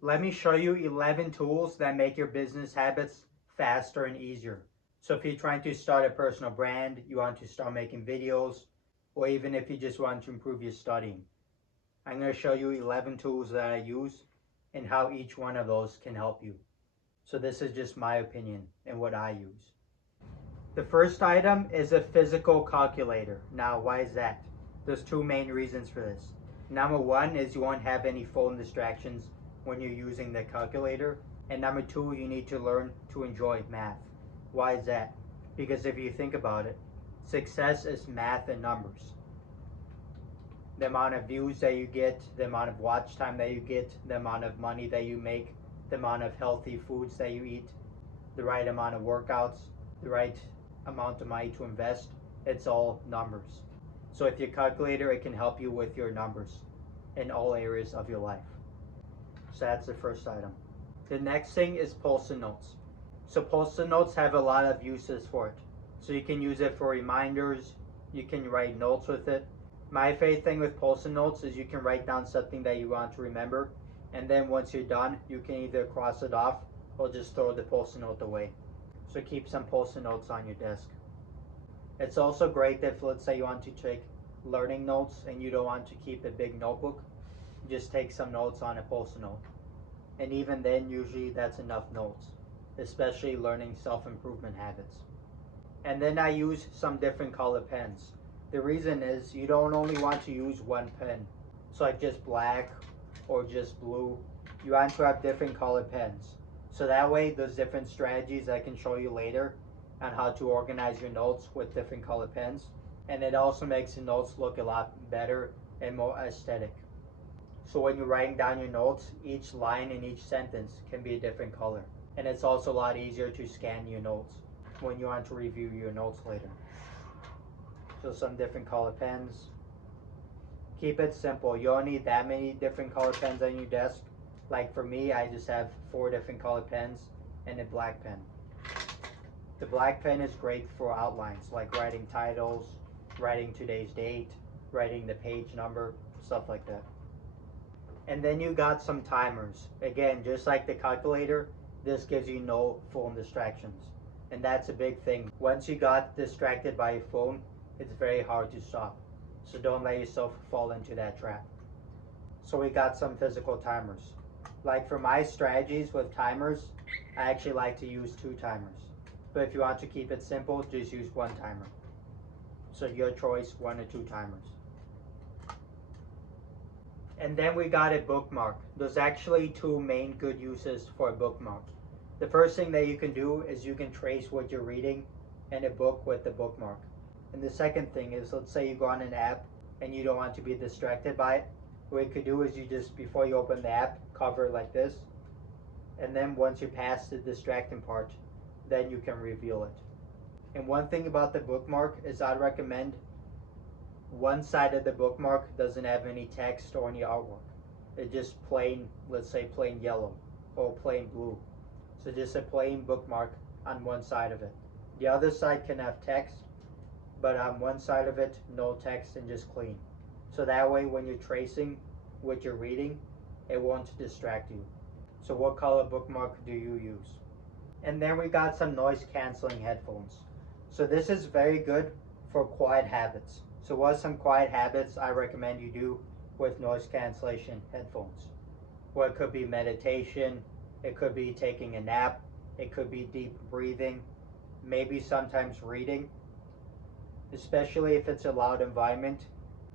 Let me show you 11 tools that make your business habits faster and easier. So if you're trying to start a personal brand, you want to start making videos, or even if you just want to improve your studying, I'm going to show you 11 tools that I use and how each one of those can help you. So this is just my opinion and what I use. The first item is a physical calculator. Now, why is that? There's two main reasons for this. Number one is you won't have any phone distractions when you're using the calculator. And number two, you need to learn to enjoy math. Why is that? Because if you think about it, success is math and numbers. The amount of views that you get, the amount of watch time that you get, the amount of money that you make, the amount of healthy foods that you eat, the right amount of workouts, the right amount of money to invest, it's all numbers. So if your calculator, it can help you with your numbers in all areas of your life. So that's the first item. The next thing is Post-it notes. So Post-it notes have a lot of uses for it. So you can use it for reminders, you can write notes with it. My favorite thing with Post-it notes is you can write down something that you want to remember, and then once you're done, you can either cross it off or just throw the Post-it note away. So keep some Post-it notes on your desk. It's also great if, let's say, you want to take learning notes and you don't want to keep a big notebook, just take some notes on a Post-it note. And even then, usually that's enough notes, especially learning self-improvement habits. And then I use some different color pens. The reason is you don't only want to use one pen, so like just black or just blue. You want to have different color pens. So that way there's different strategies I can show you later on how to organize your notes with different color pens. And it also makes the notes look a lot better and more aesthetic. So when you're writing down your notes, each line in each sentence can be a different color. And it's also a lot easier to scan your notes when you want to review your notes later. So some different color pens. Keep it simple. You don't need that many different color pens on your desk. Like for me, I just have 4 different color pens and a black pen. The black pen is great for outlines, like writing titles, writing today's date, writing the page number, stuff like that. And then you got some timers. Again, just like the calculator, this gives you no phone distractions. And that's a big thing. Once you got distracted by your phone, it's very hard to stop. So don't let yourself fall into that trap. So we got some physical timers. Like for my strategies with timers, I actually like to use 2 timers. But if you want to keep it simple, just use 1 timer. So your choice, 1 or 2 timers. And then we got a bookmark. There's actually 2 main good uses for a bookmark. The first thing that you can do is you can trace what you're reading in a book with the bookmark. And the second thing is, let's say you go on an app and you don't want to be distracted by it. What you could do is you just, before you open the app, cover it like this. And then once you pass the distracting part, then you can reveal it. And one thing about the bookmark is I'd recommend one side of the bookmark doesn't have any text or any artwork. It's just plain, let's say plain yellow or plain blue. So just a plain bookmark on one side of it. The other side can have text, but on one side of it, no text and just clean. So that way when you're tracing what you're reading, it won't distract you. So what color bookmark do you use? And then we got some noise canceling headphones. So this is very good for quiet habits. So what are some quiet habits I recommend you do with noise cancellation headphones? Well, it could be meditation, it could be taking a nap, it could be deep breathing, maybe sometimes reading. Especially if it's a loud environment,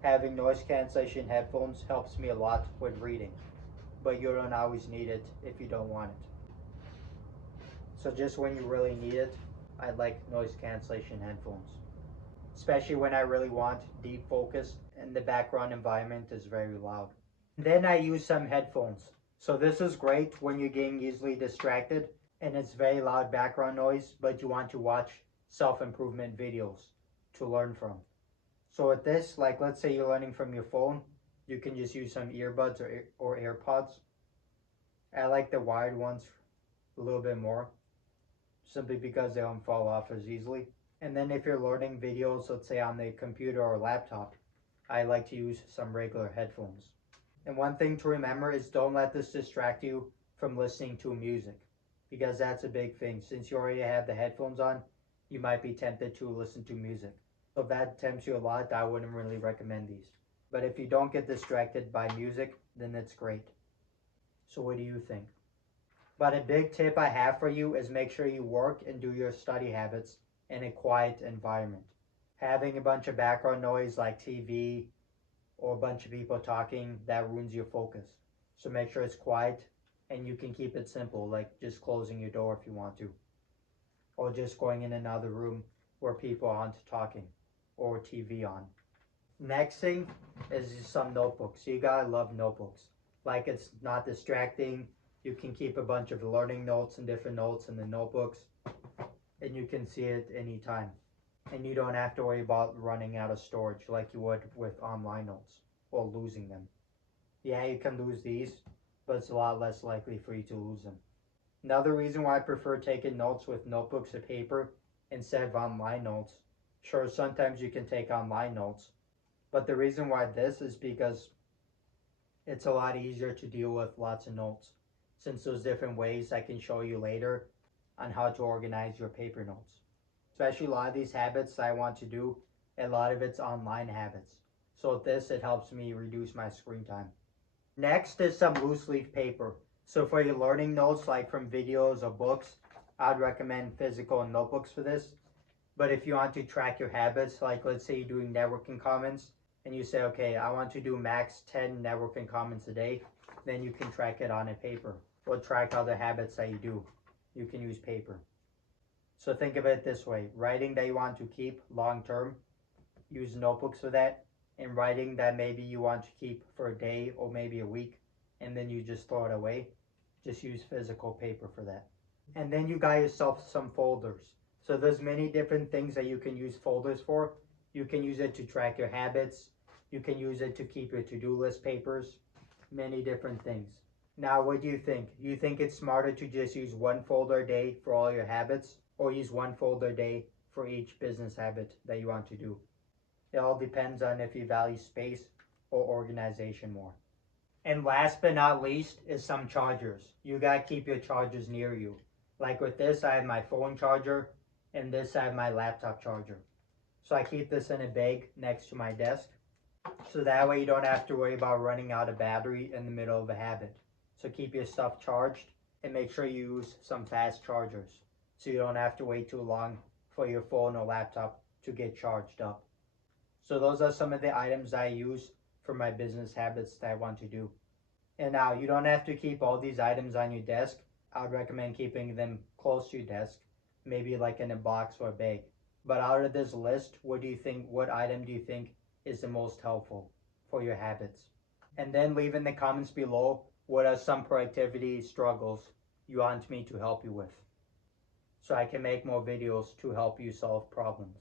having noise cancellation headphones helps me a lot with reading. But you don't always need it if you don't want it. So just when you really need it, I like noise cancellation headphones. Especially when I really want deep focus and the background environment is very loud. Then I use some headphones. So this is great when you're getting easily distracted and it's very loud background noise, but you want to watch self-improvement videos to learn from. So with this, like let's say you're learning from your phone, you can just use some earbuds or AirPods. I like the wired ones a little bit more, simply because they don't fall off as easily. And then if you're learning videos, let's say on the computer or laptop, I like to use some regular headphones. And one thing to remember is don't let this distract you from listening to music, because that's a big thing. Since you already have the headphones on, you might be tempted to listen to music. So if that tempts you a lot, I wouldn't really recommend these. But if you don't get distracted by music, then it's great. So what do you think? But a big tip I have for you is make sure you work and do your study habits in a quiet environment. Having a bunch of background noise like TV or a bunch of people talking, that ruins your focus. So make sure it's quiet, and you can keep it simple, like just closing your door if you want to, or just going in another room where people aren't talking or TV on. Next thing is some notebooks. You gotta love notebooks. Like, it's not distracting. You can keep a bunch of learning notes and different notes in the notebooks, and you can see it anytime. And you don't have to worry about running out of storage like you would with online notes or losing them. Yeah, you can lose these, but it's a lot less likely for you to lose them. Another reason why I prefer taking notes with notebooks of paper instead of online notes. Sure, sometimes you can take online notes, but the reason why this is because it's a lot easier to deal with lots of notes, since there's different ways I can show you later on how to organize your paper notes. Especially a lot of these habits I want to do, a lot of it's online habits. So with this, it helps me reduce my screen time. Next is some loose leaf paper. So for your learning notes, like from videos or books, I'd recommend physical notebooks for this. But if you want to track your habits, like let's say you're doing networking comments, and you say, okay, I want to do max 10 networking comments a day, then you can track it on a paper, or track other habits that you do. You can use paper. So think of it this way: writing that you want to keep long term, use notebooks for that, and writing that maybe you want to keep for a day or maybe a week, and then you just throw it away, just use physical paper for that. And then you got yourself some folders. So there's many different things that you can use folders for. You can use it to track your habits. You can use it to keep your to-do list papers. Many different things. Now, what do you think? You think it's smarter to just use one folder a day for all your habits, or use one folder a day for each business habit that you want to do? It all depends on if you value space or organization more. And last but not least is some chargers. You gotta keep your chargers near you. Like with this, I have my phone charger, and this I have my laptop charger. So I keep this in a bag next to my desk. So that way you don't have to worry about running out of battery in the middle of a habit. So keep your stuff charged, and make sure you use some fast chargers, so you don't have to wait too long for your phone or laptop to get charged up. So those are some of the items I use for my business habits that I want to do. And now, you don't have to keep all these items on your desk. I would recommend keeping them close to your desk, maybe like in a box or a bag. But out of this list, what item do you think is the most helpful for your habits? And then leave in the comments below what are some productivity struggles you want me to help you with, so I can make more videos to help you solve problems.